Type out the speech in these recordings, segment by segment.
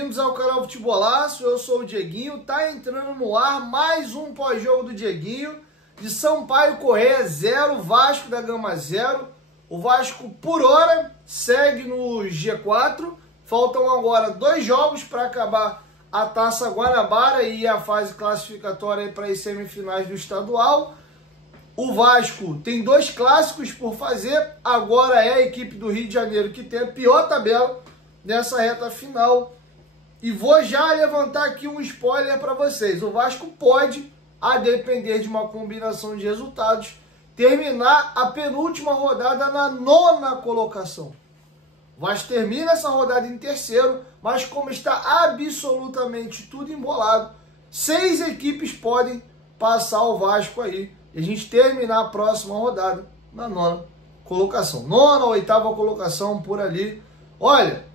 bem-vindos ao canal Futebolaço, eu sou o Dieguinho, tá entrando no ar mais um pós-jogo do Dieguinho, de Sampaio Corrêa 0, Vasco da Gama 0, o Vasco por hora segue no G4, faltam agora 2 jogos para acabar a Taça Guanabara e a fase classificatória para as semifinais do estadual. O Vasco tem 2 clássicos por fazer, agora é a equipe do Rio de Janeiro que tem a pior tabela nessa reta final. E vou já levantar aqui um spoiler para vocês. O Vasco pode, a depender de uma combinação de resultados, terminar a penúltima rodada na 9ª colocação. O Vasco termina essa rodada em terceiro, mas como está absolutamente tudo embolado, 6 equipes podem passar o Vasco aí. E a gente terminar a próxima rodada na 9ª colocação. 9ª ou 8ª colocação por ali. Olha,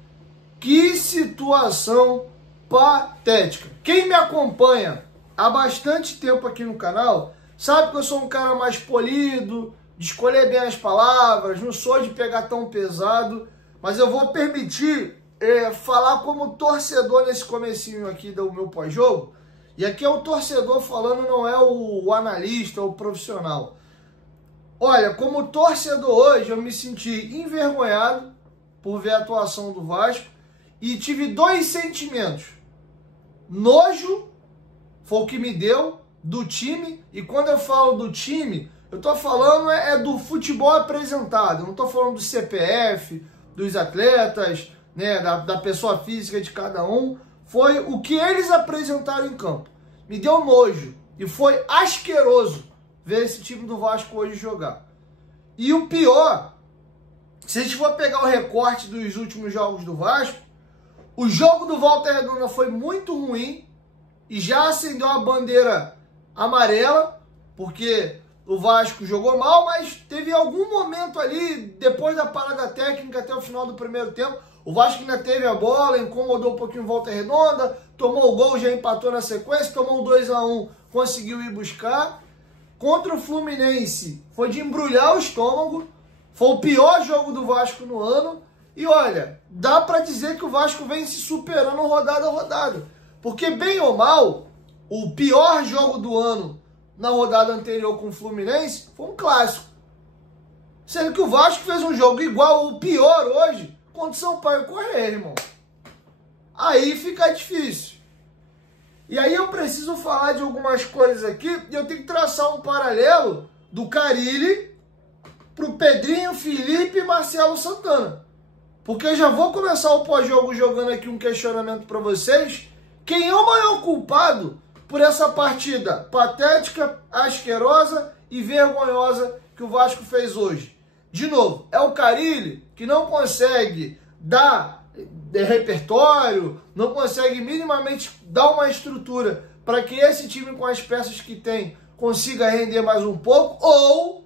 que situação patética. Quem me acompanha há bastante tempo aqui no canal sabe que eu sou um cara mais polido, de escolher bem as palavras, não sou de pegar tão pesado, mas eu vou permitir falar como torcedor nesse comecinho aqui do meu pós-jogo. E aqui é o torcedor falando, não é o analista, o profissional. Olha, como torcedor hoje, eu me senti envergonhado por ver a atuação do Vasco e tive 2 sentimentos. Nojo, foi o que me deu, do time. E quando eu falo do time, eu tô falando do futebol apresentado. Eu não tô falando do CPF, dos atletas, né, da pessoa física de cada um. Foi o que eles apresentaram em campo. Me deu nojo. E foi asqueroso ver esse time do Vasco hoje jogar. E o pior, se a gente for pegar o recorte dos últimos jogos do Vasco, o jogo do Volta Redonda foi muito ruim e já acendeu a bandeira amarela, porque o Vasco jogou mal, mas teve algum momento ali, depois da parada técnica até o final do primeiro tempo, o Vasco ainda teve a bola, incomodou um pouquinho Volta Redonda, tomou o gol, já empatou na sequência, tomou um 2-1, conseguiu ir buscar. Contra o Fluminense, foi de embrulhar o estômago, foi o pior jogo do Vasco no ano. E olha, dá para dizer que o Vasco vem se superando rodada a rodada. Porque bem ou mal, o pior jogo do ano na rodada anterior com o Fluminense foi um clássico. Sendo que o Vasco fez um jogo igual ou pior hoje contra o Sampaio Corrêa, irmão. Aí fica difícil. E aí eu preciso falar de algumas coisas aqui e eu tenho que traçar um paralelo do Carille pro Pedrinho, Felipe e Marcelo Santana. Porque eu já vou começar o pós-jogo jogando aqui um questionamento para vocês. Quem é o maior culpado por essa partida patética, asquerosa e vergonhosa que o Vasco fez hoje? De novo, é o Carille que não consegue dar repertório, não consegue minimamente dar uma estrutura para que esse time com as peças que tem consiga render mais um pouco? Ou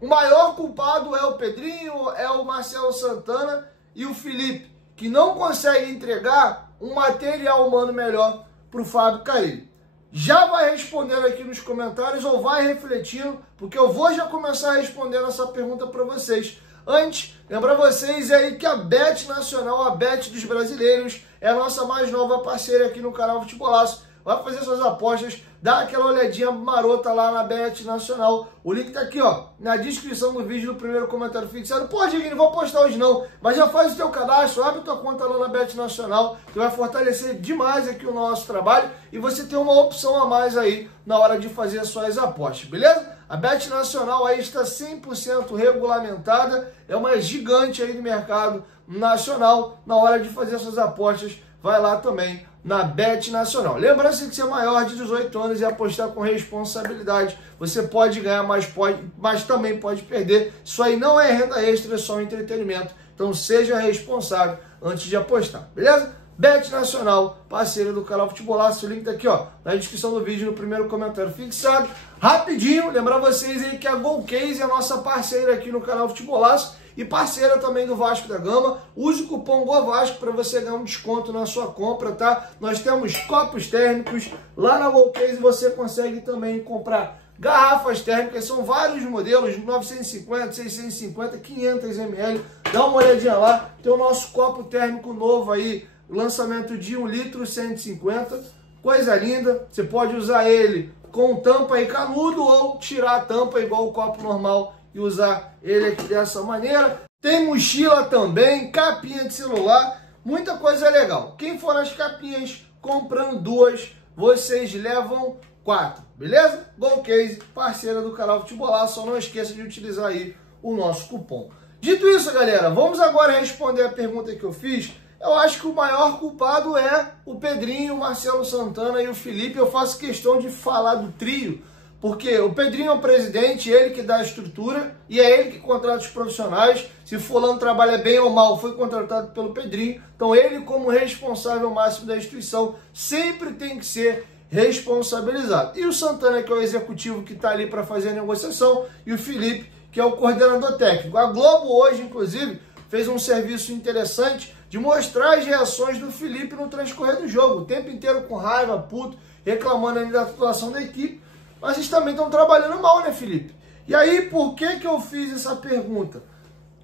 o maior culpado é o Pedrinho, é o Marcelo Santana e o Felipe, que não consegue entregar um material humano melhor para o Fábio Carille? Já vai respondendo aqui nos comentários ou vai refletindo, porque eu vou já começar respondendo essa pergunta para vocês. Antes, lembrar vocês aí que a Bet Nacional, a Bet dos brasileiros, é a nossa mais nova parceira aqui no canal Futebolaço. Vai fazer suas apostas, dá aquela olhadinha marota lá na Bet Nacional. O link tá aqui, ó, na descrição do vídeo, no primeiro comentário fixado. Pô, Dieguinho, não vou postar hoje não, mas já faz o teu cadastro, abre tua conta lá na Bet Nacional, que vai fortalecer demais aqui o nosso trabalho e você tem uma opção a mais aí na hora de fazer as suas apostas, beleza? A Bet Nacional aí está 100% regulamentada, é uma gigante aí do mercado nacional. Na hora de fazer suas apostas, vai lá também na Bet Nacional. Lembrando-se que você é maior de 18 anos e apostar com responsabilidade. Você pode ganhar, mas também pode perder. Isso aí não é renda extra, é só entretenimento. Então seja responsável antes de apostar, beleza? Bet Nacional, parceira do canal Futebolaço. O link tá aqui, ó, na descrição do vídeo, no primeiro comentário fixado. Rapidinho, lembrar vocês aí que a Golcase é a nossa parceira aqui no canal Futebolaço e parceira também do Vasco da Gama. Use o cupom GOVASCO para você ganhar um desconto na sua compra, tá? Nós temos copos térmicos lá na Golcase, você consegue também comprar garrafas térmicas, são vários modelos, 950, 650, 500 ml. Dá uma olhadinha lá, tem o nosso copo térmico novo aí, lançamento de 1 litro 150, coisa linda. Você pode usar ele com tampa e canudo ou tirar a tampa igual o copo normal e usar ele aqui dessa maneira. Tem mochila também, capinha de celular, muita coisa legal. Quem for nas capinhas comprando 2, vocês levam 4, beleza? Golcase, parceira do canal Futebolaço, só não esqueça de utilizar aí o nosso cupom. Dito isso, galera, vamos agora responder a pergunta que eu fiz. Eu acho que o maior culpado é o Pedrinho, o Marcelo Santana e o Felipe. Eu faço questão de falar do trio, porque o Pedrinho é o presidente, ele que dá a estrutura e é ele que contrata os profissionais. Se fulano trabalha bem ou mal, foi contratado pelo Pedrinho. Então ele, como responsável máximo da instituição, sempre tem que ser responsabilizado. E o Santana, que é o executivo que está ali para fazer a negociação, e o Felipe, que é o coordenador técnico. A Globo hoje, inclusive, fez um serviço interessante de mostrar as reações do Felipe no transcorrer do jogo. O tempo inteiro com raiva, puto, reclamando ali da situação da equipe. Mas eles também estão trabalhando mal, né, Felipe? E aí, por que eu fiz essa pergunta?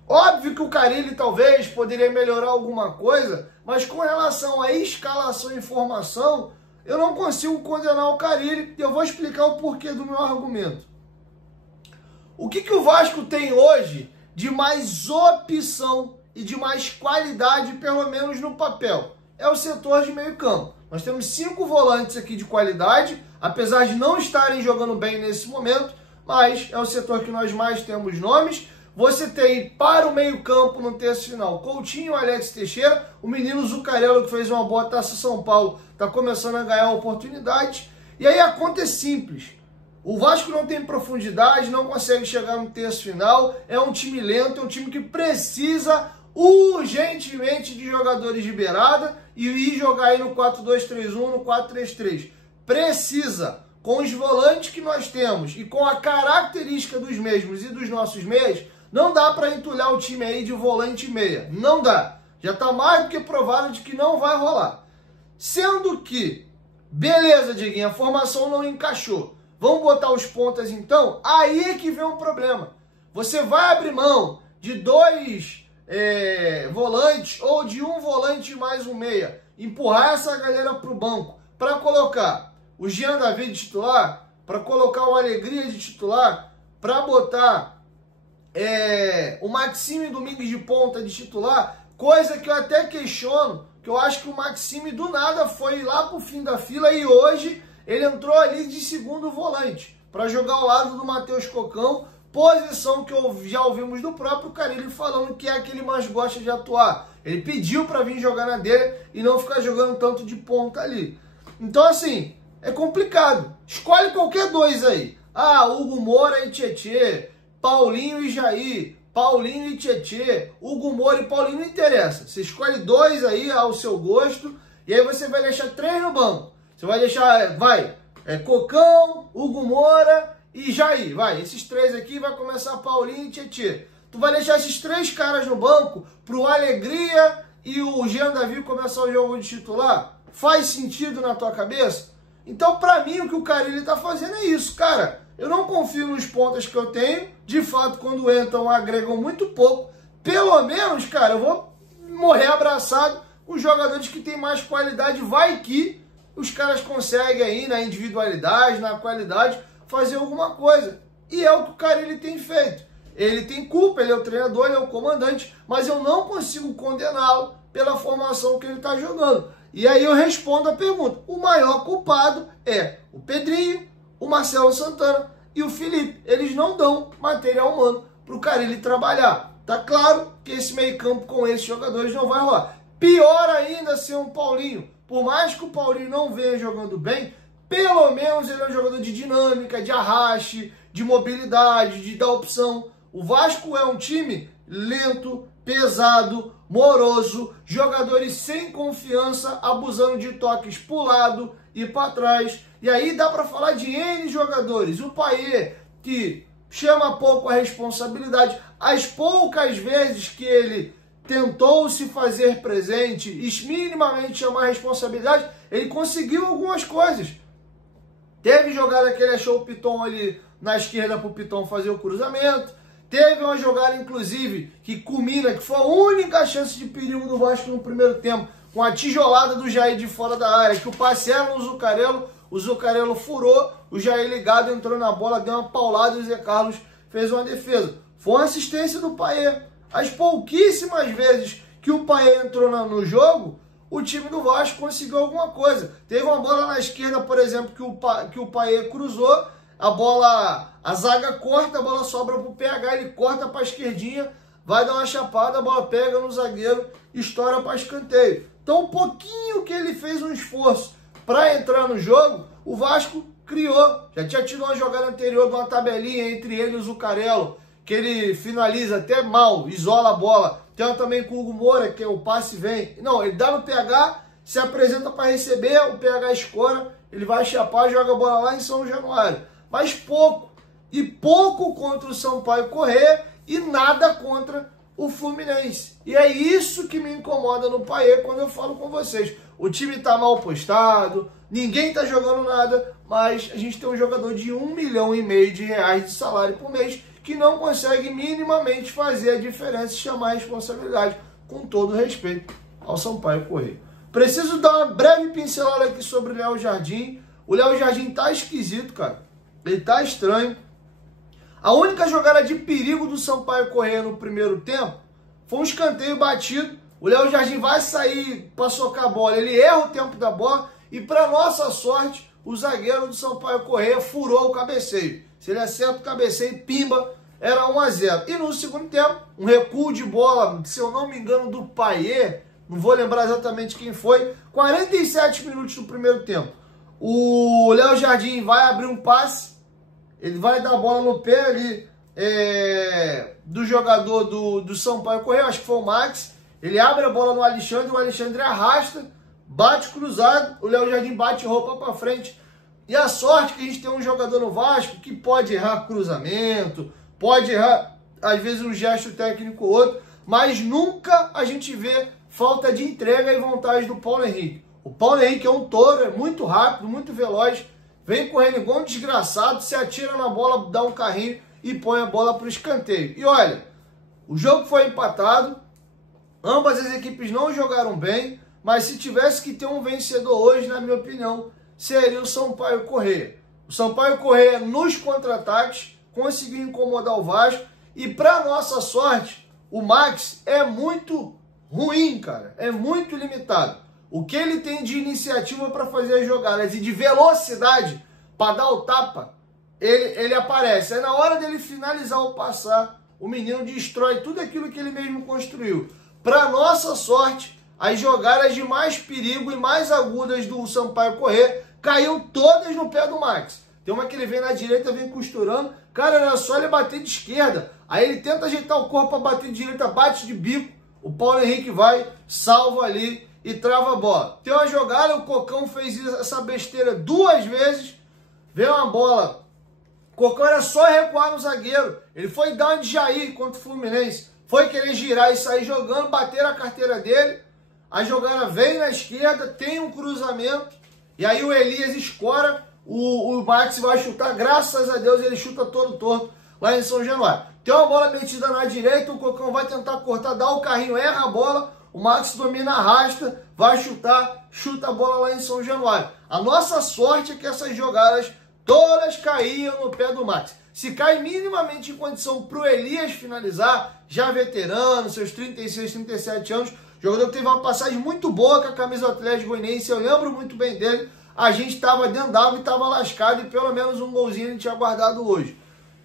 Óbvio que o Carille talvez poderia melhorar alguma coisa, mas com relação à escalação e formação, eu não consigo condenar o Carille e eu vou explicar o porquê do meu argumento. O que o Vasco tem hoje de mais opção e de mais qualidade, pelo menos no papel? É o setor de meio campo. Nós temos 5 volantes aqui de qualidade, apesar de não estarem jogando bem nesse momento, mas é o setor que nós mais temos nomes. Você tem para o meio campo no terço final Coutinho, Alex Teixeira, o menino Zuccarello, que fez uma boa Taça São Paulo, está começando a ganhar oportunidades. E aí a conta é simples. O Vasco não tem profundidade, não consegue chegar no terço final, é um time lento, é um time que precisa urgentemente de jogadores de beirada e ir jogar aí no 4-2-3-1, no 4-3-3. Precisa, com os volantes que nós temos e com a característica dos mesmos e dos nossos meias, não dá para entulhar o time aí de volante e meia. Não dá. Já está mais do que provado de que não vai rolar. Sendo que, beleza, Dieguinho, a formação não encaixou. Vamos botar os pontas então? Aí é que vem um problema. Você vai abrir mão de 2 volantes ou de um volante mais um meia. Empurrar essa galera para o banco para colocar o Jean David de titular, para colocar o Alegria de titular, para botar o Maxime Domingues de ponta de titular, coisa que eu até questiono, que eu acho que o Maxime do nada foi lá pro fim da fila e hoje ele entrou ali de segundo volante para jogar ao lado do Matheus Cocão, posição que já ouvimos do próprio Carille falando que é a que ele mais gosta de atuar. Ele pediu para vir jogar na dele e não ficar jogando tanto de ponta ali. Então assim, é complicado. Escolhe qualquer 2 aí. Hugo Moura e Tietê, Paulinho e Jair, Paulinho e Tietê, Hugo Moura e Paulinho, não interessa. Você escolhe 2 aí ao seu gosto e aí você vai deixar 3 no banco. Você vai deixar, Cocão, Hugo Moura e Jair. Esses 3 aqui vai começar Paulinho e Tietê. Tu vai deixar esses 3 caras no banco pro Alegria e o Jean David começar o jogo de titular? Faz sentido na tua cabeça? Então, pra mim, o que o Carille tá fazendo é isso, cara. Eu não confio nos pontas que eu tenho. De fato, quando entram, agregam muito pouco. Pelo menos, cara, eu vou morrer abraçado com os jogadores que têm mais qualidade. Vai que os caras conseguem aí, na individualidade, na qualidade, fazer alguma coisa. E é o que o Carille tem feito. Ele tem culpa, ele é o treinador, ele é o comandante, mas eu não consigo condená-lo pela formação que ele está jogando. E aí eu respondo a pergunta. O maior culpado é o Pedrinho, o Marcelo Santana e o Felipe. Eles não dão material humano para o Carille trabalhar. Tá claro que esse meio campo com esses jogadores não vai rolar. Pior ainda ser um Paulinho. Por mais que o Paulinho não venha jogando bem, pelo menos ele é um jogador de dinâmica, de arraste, de mobilidade, de dar opção. O Vasco é um time lento, pesado, moroso, jogadores sem confiança, abusando de toques pro lado e para trás. E aí dá para falar de N jogadores. O Payet, que chama pouco a responsabilidade, as poucas vezes que ele tentou se fazer presente e minimamente chamar a responsabilidade, ele conseguiu algumas coisas. Teve jogada que ele achou o Piton ali na esquerda para o Piton fazer o cruzamento. Teve uma jogada, inclusive, que culmina, que foi a única chance de perigo do Vasco no primeiro tempo, com a tijolada do Jair de fora da área, que o passe era no Zuccarello, o Zuccarello furou, o Jair ligado entrou na bola, deu uma paulada e o Zé Carlos fez uma defesa. Foi uma assistência do Payet. As pouquíssimas vezes que o Payet entrou no jogo, o time do Vasco conseguiu alguma coisa. Teve uma bola na esquerda, por exemplo, que o Payet cruzou, a zaga corta, a bola sobra para o PH, ele corta para a esquerdinha, vai dar uma chapada, a bola pega no zagueiro, estoura para escanteio. Então, um pouquinho que ele fez um esforço para entrar no jogo, o Vasco criou. Já tinha tido uma jogada anterior de uma tabelinha entre ele e o Zuccarello, que ele finaliza até mal, isola a bola. Tem uma também com o Hugo Moura, que o passe vem. Não, ele dá no PH, se apresenta para receber, o PH escora, ele vai chapar, joga a bola lá em São Januário. Mas pouco. E pouco contra o Sampaio Corrêa e nada contra o Fluminense. E é isso que me incomoda no Payet quando eu falo com vocês. O time está mal postado, ninguém está jogando nada, mas a gente tem um jogador de R$1,5 milhão de salário por mês que não consegue minimamente fazer a diferença e chamar a responsabilidade, com todo respeito ao Sampaio Corrêa. Preciso dar uma breve pincelada aqui sobre o Léo Jardim. O Léo Jardim tá esquisito, cara. Ele tá estranho. A única jogada de perigo do Sampaio Corrêa no primeiro tempo foi um escanteio batido. O Léo Jardim vai sair para socar a bola. Ele erra o tempo da bola e, para nossa sorte, o zagueiro do Sampaio Corrêa furou o cabeceio. Se ele acerta o cabeceio, pimba, era 1-0. E no segundo tempo, um recuo de bola, se eu não me engano, do Payet, não vou lembrar exatamente quem foi, 47 minutos do primeiro tempo. O Léo Jardim vai abrir um passe, ele vai dar a bola no pé ali do jogador do Sampaio Corrêa, acho que foi o Max. Ele abre a bola no Alexandre, o Alexandre arrasta, bate cruzado, o Léo Jardim bate roupa para frente. E a sorte que a gente tem um jogador no Vasco que pode errar cruzamento, pode errar, às vezes, um gesto técnico ou outro, mas nunca a gente vê falta de entrega e vontade do Paulo Henrique. O Paulo Henrique é um touro, é muito rápido, muito veloz, vem correndo igual um desgraçado, se atira na bola, dá um carrinho e põe a bola para o escanteio. E olha, o jogo foi empatado, ambas as equipes não jogaram bem, mas se tivesse que ter um vencedor hoje, na minha opinião, seria o Sampaio Corrêa. O Sampaio Corrêa, nos contra-ataques, conseguiu incomodar o Vasco e, para nossa sorte, o Max é muito ruim, cara, é muito limitado. O que ele tem de iniciativa para fazer as jogadas e de velocidade para dar o tapa, ele aparece. Aí na hora dele finalizar ou passar, o menino destrói tudo aquilo que ele mesmo construiu. Para nossa sorte, as jogadas de mais perigo e mais agudas do Sampaio Corrêa caíram todas no pé do Max. Tem uma que ele vem na direita, vem costurando. Cara, era só ele bater de esquerda. Aí ele tenta ajeitar o corpo para bater de direita, bate de bico. O Paulo Henrique vai, salva ali e trava a bola. Tem uma jogada, o Cocão fez essa besteira 2 vezes. Veio uma bola. O Cocão era só recuar no zagueiro. Ele foi dar uma de Jair contra o Fluminense. Foi querer girar e sair jogando, bater a carteira dele. A jogada vem na esquerda, tem um cruzamento. E aí o Elias escora. O Max vai chutar, graças a Deus ele chuta todo torto lá em São Januário. Tem uma bola metida na direita, o Cocão vai tentar cortar, dá o carrinho, erra a bola, o Max domina, arrasta, vai chutar, chuta a bola lá em São Januário. A nossa sorte é que essas jogadas todas caíam no pé do Max. Se cai minimamente em condição para o Elias finalizar, já veterano, seus 36, 37 anos, jogador que teve uma passagem muito boa com a camisa do Atlético Goianiense, eu lembro muito bem dele. A gente estava dentro d'água e estava lascado e pelo menos um golzinho a gente tinha guardado hoje.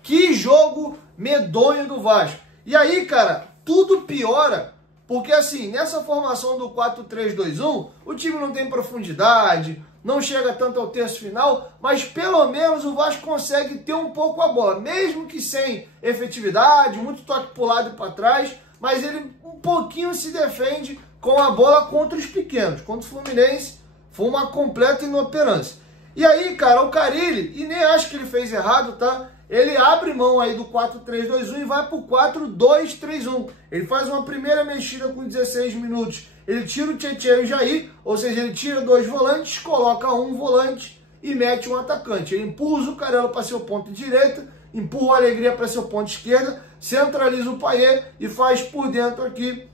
Que jogo medonho do Vasco. E aí, cara, tudo piora, porque assim, nessa formação do 4-3-2-1, o time não tem profundidade, não chega tanto ao terço final, mas pelo menos o Vasco consegue ter um pouco a bola, mesmo que sem efetividade, muito toque pro lado e para trás, mas ele um pouquinho se defende com a bola contra os pequenos. Contra o Fluminense, foi uma completa inoperância. E aí, cara, o Carille, e nem acho que ele fez errado, tá? Ele abre mão aí do 4-3-2-1 e vai pro 4-2-3-1. Ele faz uma primeira mexida com 16 minutos. Ele tira o Tietchan e o Jair, ou seja, ele tira 2 volantes, coloca um volante e mete um atacante. Ele empurra o Zuccarello para seu ponto direita, empurra o Alegria para seu ponto esquerda, centraliza o Payet e faz por dentro aqui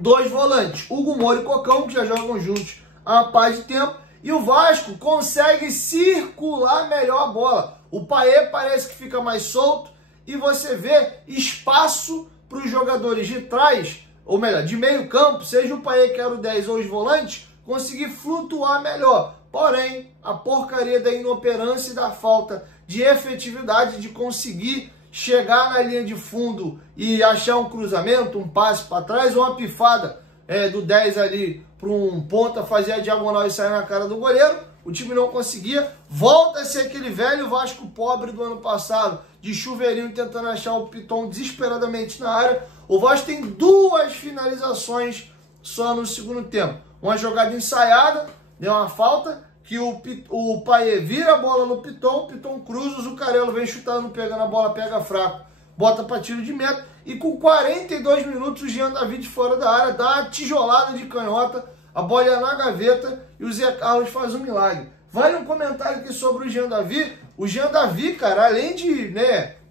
dois volantes, Hugo Moura e Cocão, que já jogam juntos há uma paz de tempo, e o Vasco consegue circular melhor a bola. O Payet parece que fica mais solto e você vê espaço para os jogadores de trás, ou melhor, de meio campo, seja o Payet que era o 10 ou os volantes, conseguir flutuar melhor. Porém, a porcaria da inoperância e da falta de efetividade de conseguir chegar na linha de fundo e achar um cruzamento, um passe para trás, ou uma pifada do 10 ali para um ponta fazer a diagonal e sair na cara do goleiro. O time não conseguia. Volta a ser aquele velho Vasco pobre do ano passado, de chuveirinho tentando achar o Piton desesperadamente na área. O Vasco tem duas finalizações só no segundo tempo. Uma jogada ensaiada, deu uma falta, que o Payet vira a bola no Piton, o Piton cruza, o Zuccarello vem chutando, pegando a bola, pega fraco, bota para tiro de meta, e com 42 minutos o Jean David fora da área, dá uma tijolada de canhota, a bola ia na gaveta e o Zé Carlos faz um milagre. Vale um comentário aqui sobre o Jean David. O Jean David, cara, além de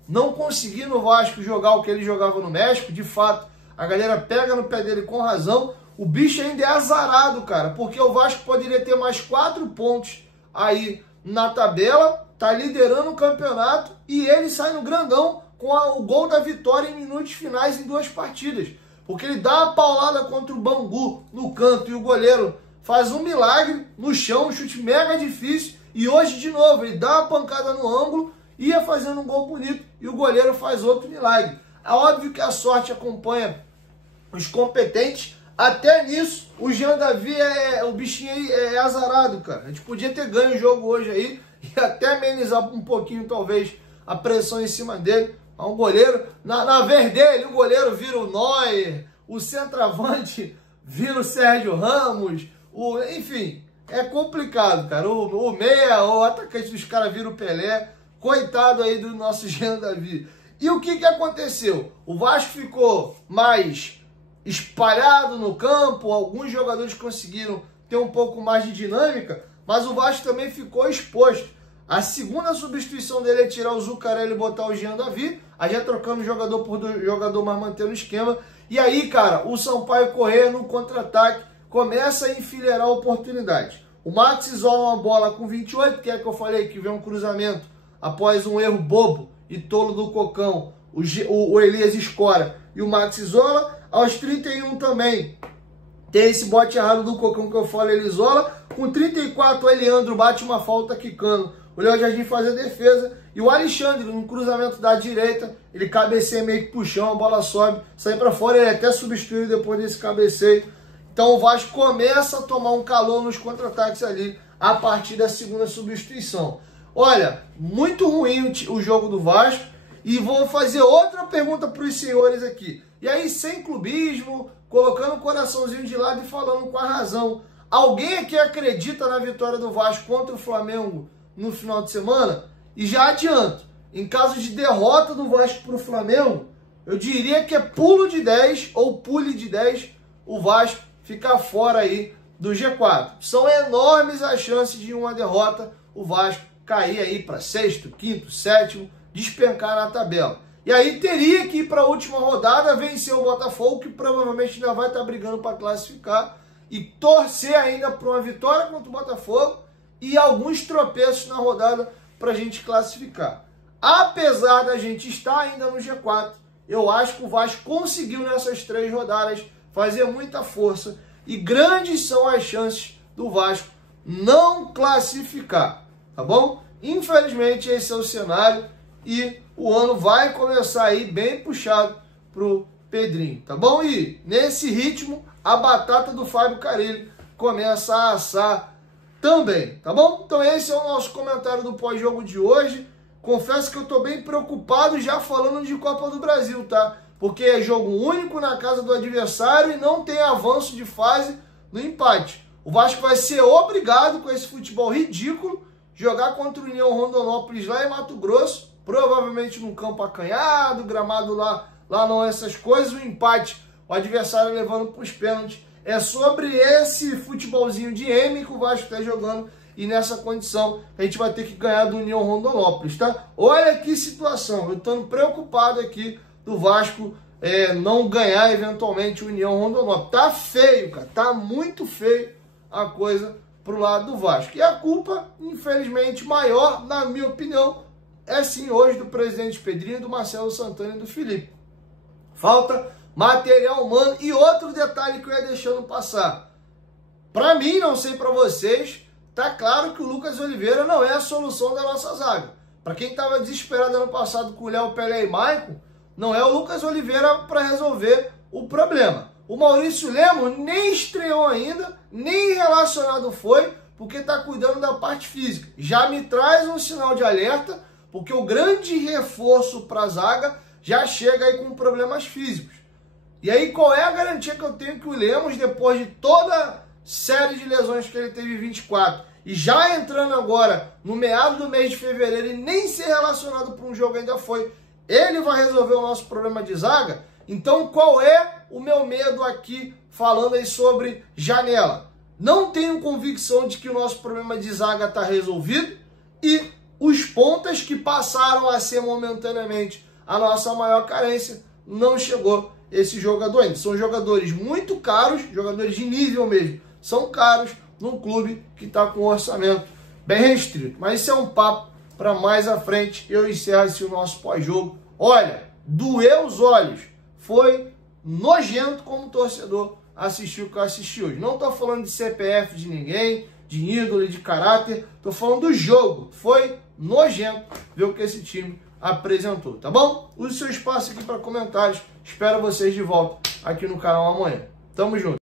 não conseguir no Vasco jogar o que ele jogava no México, de fato, a galera pega no pé dele com razão. O bicho ainda é azarado, cara, porque o Vasco poderia ter mais 4 pontos aí na tabela, tá liderando o campeonato e ele sai no grandão com o gol da vitória em minutos finais em 2 partidas. Porque ele dá uma paulada contra o Bangu no canto e o goleiro faz um milagre no chão, um chute mega difícil. E hoje, de novo, ele dá uma pancada no ângulo, ia fazendo um gol bonito e o goleiro faz outro milagre. É óbvio que a sorte acompanha os competentes. Até nisso, o Jean David, o bichinho aí é azarado, cara. A gente podia ter ganho o jogo hoje aí e até amenizar um pouquinho, talvez, a pressão em cima dele. Um goleiro, na vez dele, o goleiro vira o Neuer, o centroavante vira o Sérgio Ramos, enfim, é complicado, cara. O meia, o atacante dos caras vira o Pelé. Coitado aí do nosso Jean David. E o que aconteceu? O Vasco ficou mais espalhado no campo, alguns jogadores conseguiram ter um pouco mais de dinâmica, mas o Vasco também ficou exposto. A segunda substituição dele é tirar o Zuccarello e botar o Jean David, aí já trocando jogador por jogador, mas mantendo o esquema. E aí, cara, o Sampaio Corrêa no contra-ataque começa a enfileirar oportunidades. O Max isola uma bola com 28, que é que eu falei que vem um cruzamento após um erro bobo e tolo do Cocão. O Elias escora e o Max isola. Aos 31 também tem esse bote errado do Cocão que eu falo, ele isola. Com 34 o Eliandro bate uma falta quicando. O Léo Jardim faz a defesa. E o Alexandre, no cruzamento da direita, ele cabeceia meio que pro chão, a bola sobe, sai para fora, ele é até substituído depois desse cabeceio. Então o Vasco começa a tomar um calor nos contra-ataques ali, a partir da segunda substituição. Olha, muito ruim o jogo do Vasco. E vou fazer outra pergunta para os senhores aqui. E aí, sem clubismo, colocando o coraçãozinho de lado e falando com a razão. Alguém aqui acredita na vitória do Vasco contra o Flamengo no final de semana? E já adianto, em caso de derrota do Vasco para o Flamengo, eu diria que é pulo de 10 ou pule de 10 o Vasco ficar fora aí do G4. São enormes as chances de uma derrota, o Vasco cair aí para sexto, quinto, sétimo, despencar na tabela. E aí teria que ir para a última rodada, vencer o Botafogo, que provavelmente ainda vai estar brigando para classificar, e torcer ainda para uma vitória contra o Botafogo e alguns tropeços na rodada para a gente classificar. Apesar da gente estar ainda no G4, eu acho que o Vasco conseguiu nessas 3 rodadas fazer muita força e grandes são as chances do Vasco não classificar, tá bom? Infelizmente esse é o cenário e o ano vai começar aí bem puxado pro Pedrinho, tá bom? E nesse ritmo a batata do Fábio Carille começa a assar também, tá bom? Então esse é o nosso comentário do pós-jogo de hoje. Confesso que eu tô bem preocupado já falando de Copa do Brasil, tá? Porque é jogo único na casa do adversário e não tem avanço de fase no empate. O Vasco vai ser obrigado, com esse futebol ridículo, jogar contra o União Rondonópolis lá em Mato Grosso, provavelmente num campo acanhado, gramado lá não é essas coisas, o empate, o adversário levando para os pênaltis. É sobre esse futebolzinho de M que o Vasco está jogando e nessa condição a gente vai ter que ganhar do União Rondonópolis, tá? Olha que situação, eu estou preocupado aqui do Vasco não ganhar eventualmente o União Rondonópolis. Tá feio, cara, tá muito feio a coisa pro lado do Vasco. E a culpa, infelizmente, maior, na minha opinião, é sim hoje do presidente Pedrinho, do Marcelo Santana e do Felipe. Falta material humano. E outro detalhe que eu ia deixando passar. Para mim, não sei para vocês, tá claro que o Lucas Oliveira não é a solução da nossa zaga. Para quem estava desesperado ano passado com o Léo, Pelé e Maicon, não é o Lucas Oliveira para resolver o problema. O Maurício Lemos nem estreou ainda, nem relacionado foi, porque está cuidando da parte física. Já me traz um sinal de alerta, porque o grande reforço para a zaga já chega aí com problemas físicos. E aí qual é a garantia que eu tenho que o Lemos, depois de toda série de lesões que ele teve em 24, e já entrando agora no meado do mês de fevereiro e nem ser relacionado para um jogo ainda foi, ele vai resolver o nosso problema de zaga? Então qual é o meu medo aqui falando aí sobre janela? Não tenho convicção de que o nosso problema de zaga está resolvido e os pontas que passaram a ser momentaneamente a nossa maior carência, não chegou esse jogador ainda. São jogadores muito caros, jogadores de nível mesmo, são caros num clube que está com um orçamento bem restrito. Mas isso é um papo para mais à frente. Eu encerro esse nosso pós-jogo. Olha, doeu os olhos. Foi nojento como torcedor assistir o que eu assisti hoje. Não estou falando de CPF de ninguém, de ídolo, de caráter. Estou falando do jogo. Foi nojento ver o que esse time apresentou, tá bom? Use seu espaço aqui para comentários. Espero vocês de volta aqui no canal amanhã. Tamo junto.